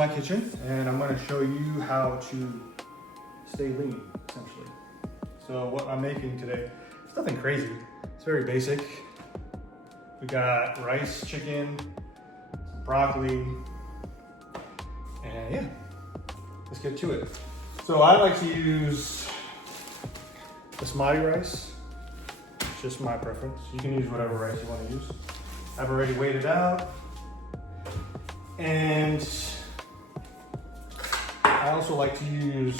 my kitchen, and I'm gonna show you how to stay lean, essentially. So what I'm making today, it's nothing crazy. It's very basic. We got rice, chicken, some broccoli, and yeah, let's get to it. So I like to use basmati rice. It's just my preference. You can use whatever rice you want to use. I've already weighed it out. And I also like to use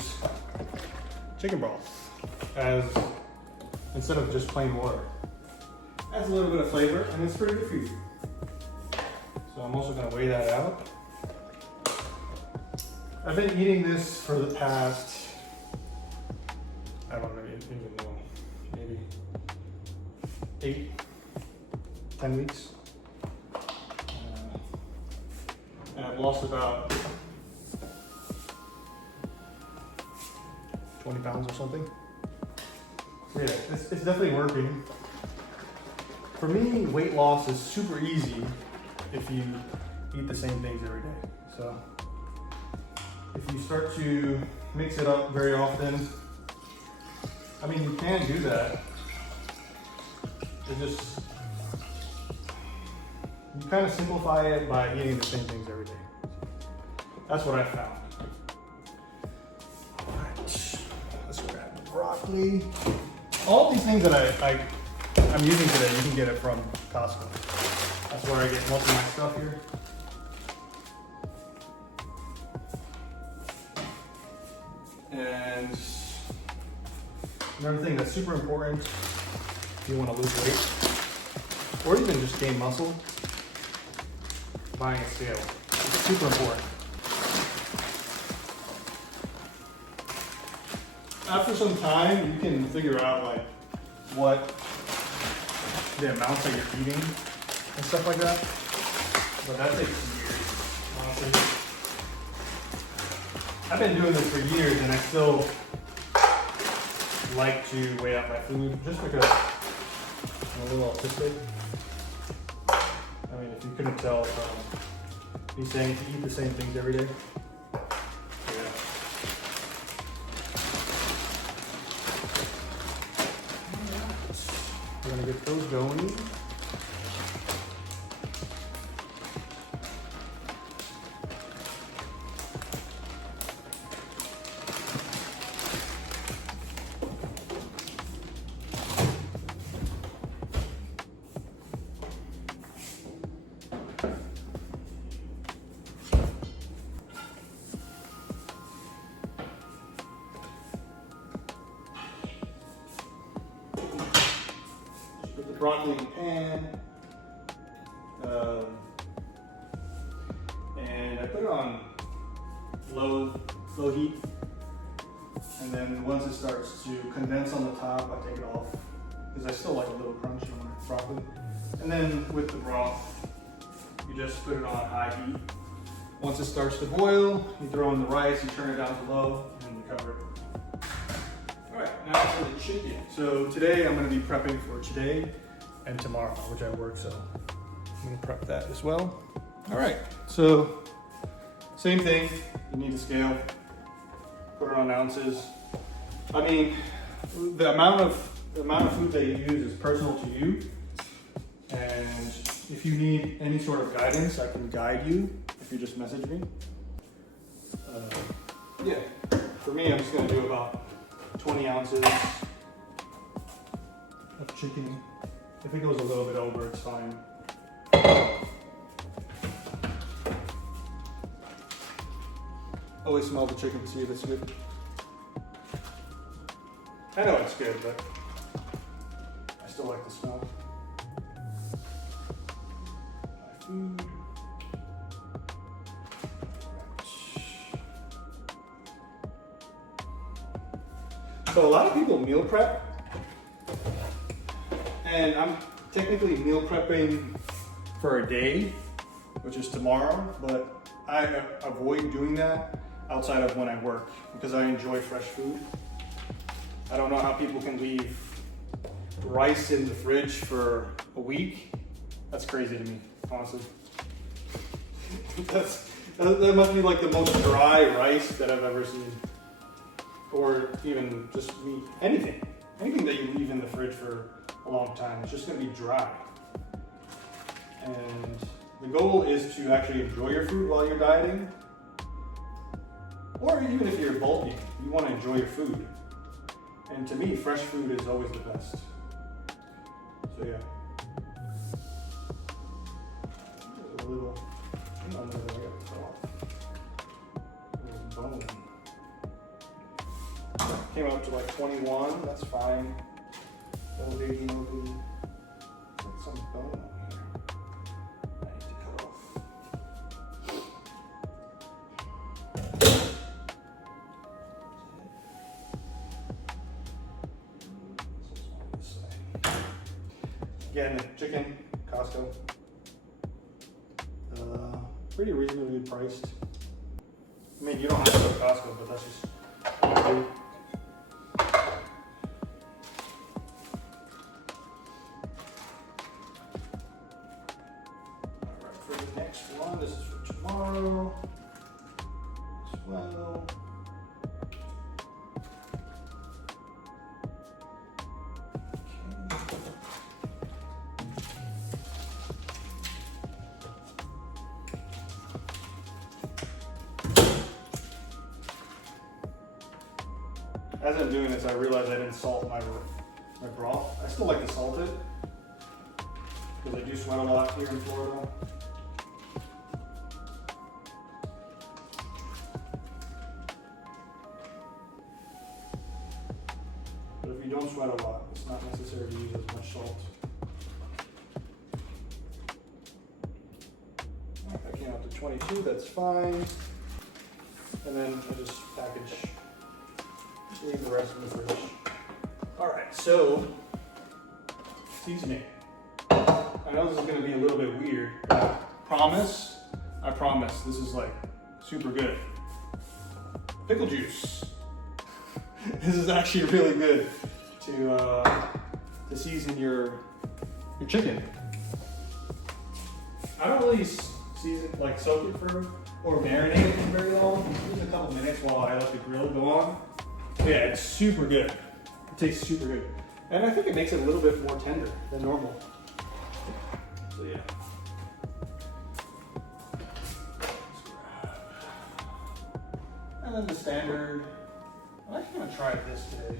chicken broth as instead of just plain water. Adds a little bit of flavor and it's pretty good for you. So I'm also gonna weigh that out. I've been eating this for the past, I don't even know, maybe 8-10 weeks. And I've lost about 20 pounds or something. So yeah, it's definitely working. For me, weight loss is super easy if you eat the same things every day. So if you start to mix it up very often, I mean, you can do that. It just, you kind of simplify it by eating the same things every day. That's what I found. All right, let's grab the broccoli. All these things that I'm using today, you can get it from Costco. That's where I get most of my stuff here. And another thing that's super important if you want to lose weight, or even just gain muscle, buying a scale. It's super important. After some time, you can figure out like what the amounts that you're eating and stuff like that. But that takes years, honestly. I've been doing this for years and I still like to weigh out my food just because I'm a little autistic. I mean, if you couldn't tell from me saying to eat the same things every day. Yeah. We're gonna get those going. Put the broccoli in the pan. And I put it on low heat. And then once it starts to condense on the top, I take it off because I still like a little crunch in my broccoli. And then with the broth, you just put it on high heat. Once it starts to boil, you throw in the rice, you turn it down to low, and you cover it. All right, now for the chicken. So today I'm gonna be prepping for today and tomorrow, which I work, so I'm gonna prep that as well. All right, so same thing, you need a scale, put it on ounces. I mean, the amount of food that you use is personal to you, and if you need any sort of guidance, I can guide you if you just message me. Yeah, for me, I'm just gonna do about 20 ounces of chicken. If it goes a little bit over, it's fine. Always smell the chicken to see if it's good. I know it's good, but I still like the smell. My food. So a lot of people meal prep, and I'm technically meal prepping for a day, which is tomorrow, but I avoid doing that outside of when I work because I enjoy fresh food. I don't know how people can leave rice in the fridge for a week. That's crazy to me, honestly. That's That must be like the most dry rice that I've ever seen. Or even just meat. Anything. Anything that you leave in the fridge for a long time, it's just gonna be dry. And the goal is to actually enjoy your food while you're dieting. Or even if you're bulking, you wanna enjoy your food. And to me, fresh food is always the best. So yeah. There's a little, I don't know if I got to cut off. A little bone. Came up to like 21, that's fine. No biggie, no biggie. Got some bone on here. I need to cut off. Again, chicken, Costco. Pretty reasonably priced. I mean, you don't have to go to Costco, but that's just what I do. Alright, for the next one, this is for tomorrow as well. As I'm doing this, I realized I didn't salt my broth. I still like to salt it because I do sweat a lot here in Florida. But if you don't sweat a lot, it's not necessary to use as much salt. That came out to 22, that's fine. And then I just package. Leave the rest in the fridge. Alright, so seasoning. I know this is going to be a little bit weird, but I promise, this is like super good. Pickle juice. This is actually really good to season your chicken. I don't really season, like soak it for or marinate it for very long. Just a couple minutes while I let the grill go on. Yeah, it's super good. It tastes super good. And I think it makes it a little bit more tender than normal. So yeah. And then the standard, I'm actually gonna try this today.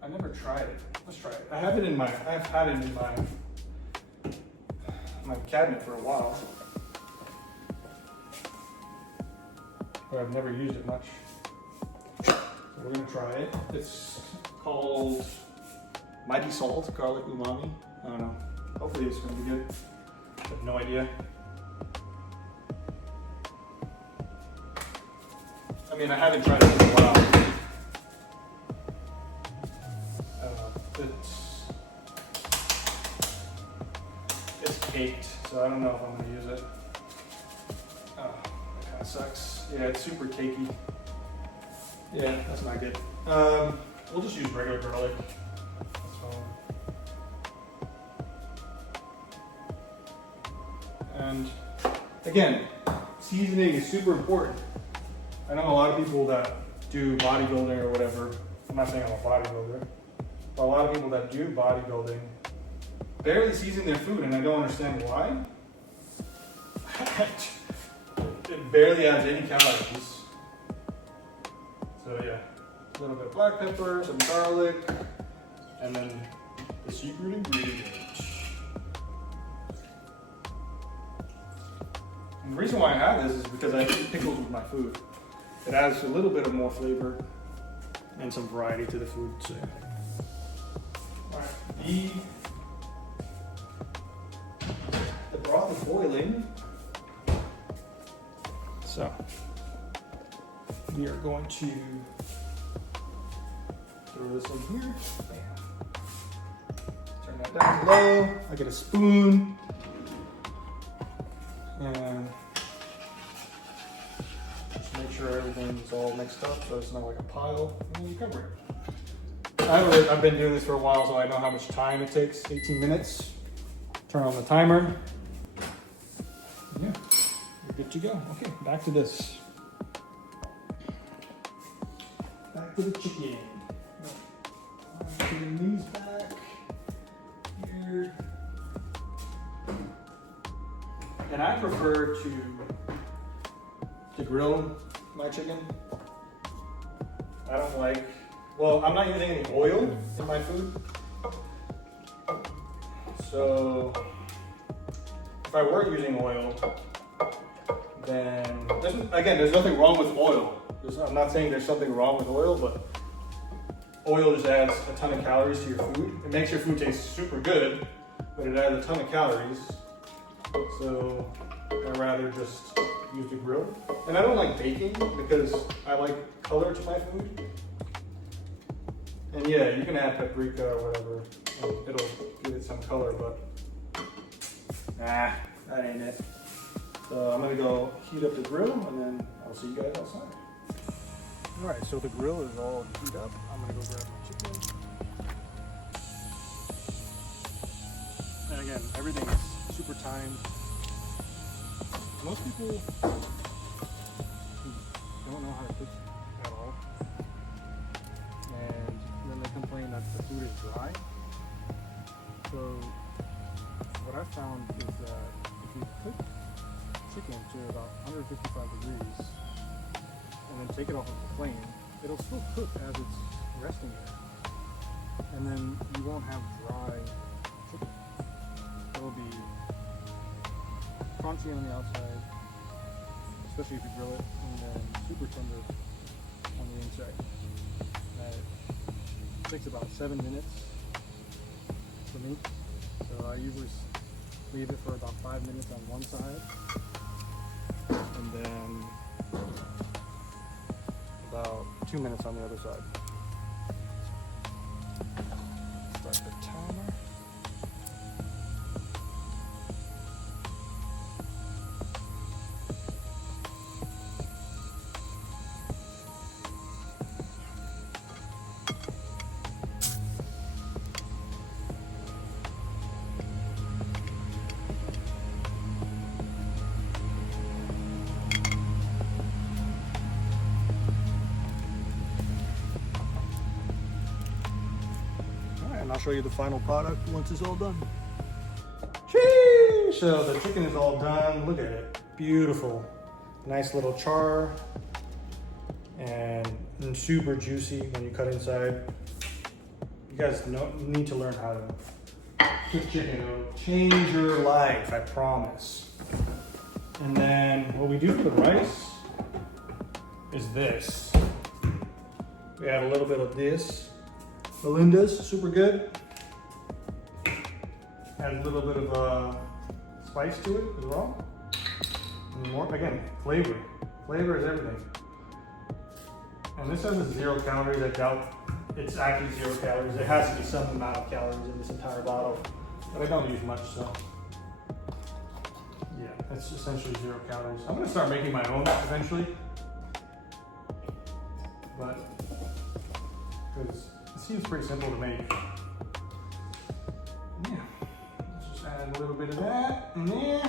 I never tried it. Let's try it. I've had it in my cabinet for a while. But I've never used it much. So we're gonna try it. It's called Mighty Salt Garlic Umami. I don't know. Hopefully it's gonna be good. I have no idea. I mean, I haven't tried it in a while. It's caked, so I don't know if I'm gonna use it. Oh, that kind of sucks. Yeah, it's super cakey. Yeah, that's not good. We'll just use regular garlic. That's fine. And again, seasoning is super important. I know a lot of people that do bodybuilding or whatever. I'm not saying I'm a bodybuilder, but a lot of people that do bodybuilding barely season their food, and I don't understand why. It barely adds any calories. So yeah, a little bit of black pepper, some garlic, and then the secret ingredient. And the reason why I have this is because I eat pickles with my food. It adds a little bit of more flavor and some variety to the food. So, all right, the broth is boiling. So we are going to throw this in here. Turn that down low. I get a spoon and just make sure everything's all mixed up so it's not like a pile, and then you cover it. I've been doing this for a while, so I know how much time it takes. 18 minutes. turn on the timer. Yeah, we're good to go. Okay, back to this. Back to the chicken. Putting these back here. And I prefer to grill my chicken. I don't like, well, I'm not using any oil in my food. So if I were using oil, then there's nothing wrong with oil. I'm not saying there's something wrong with oil, but oil just adds a ton of calories to your food. It makes your food taste super good, but it adds a ton of calories. So I'd rather just use the grill. And I don't like baking because I like color to my food. And yeah, you can add paprika or whatever, and it'll give it some color, but that ain't it. So I'm gonna go heat up the grill and then I'll see you guys outside. All right, so the grill is all heated up. I'm gonna go grab my chicken. And again, everything is super timed. Most people don't know how to cook at all. And then they complain that the food is dry. So what I found is that if you cook chicken to about 155 degrees and then take it off of the flame, it'll still cook as it's resting there. And then you won't have dry chicken. It'll be crunchy on the outside, especially if you grill it, and then super tender on the inside. It takes about 7 minutes for me, so I usually leave it for about 5 minutes on one side, and then about 2 minutes on the other side. Start the timer. And I'll show you the final product once it's all done. Sheesh! So the chicken is all done. Look at it. Beautiful. Nice little char. And super juicy when you cut inside. You guys need to learn how to cook chicken. It'll change your life, I promise. And then what we do for the rice is this. We add a little bit of this. Melinda's, super good. Add a little bit of spice to it as well. And more, again, flavor. Flavor is everything. And this has 0 calories. I doubt it's actually 0 calories. There has to be some amount of calories in this entire bottle, but I don't use much, so. Yeah, it's essentially 0 calories. I'm gonna start making my own eventually. But, because it seems pretty simple to make. Yeah, let's just add a little bit of that in there,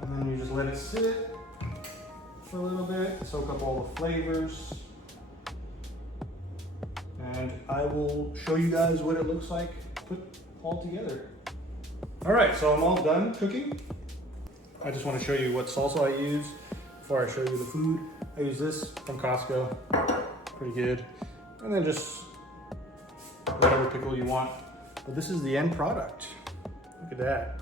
and then you just let it sit for a little bit, soak up all the flavors. And I will show you guys what it looks like put all together. All right, so I'm all done cooking. I just want to show you what salsa I use before I show you the food. I use this from Costco, pretty good. And then just whatever pickle you want. But this is the end product. Look at that.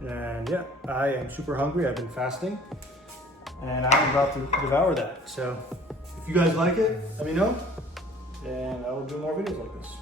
And yeah, I am super hungry. I've been fasting and I'm about to devour that. So if you guys like it, let me know and I will do more videos like this.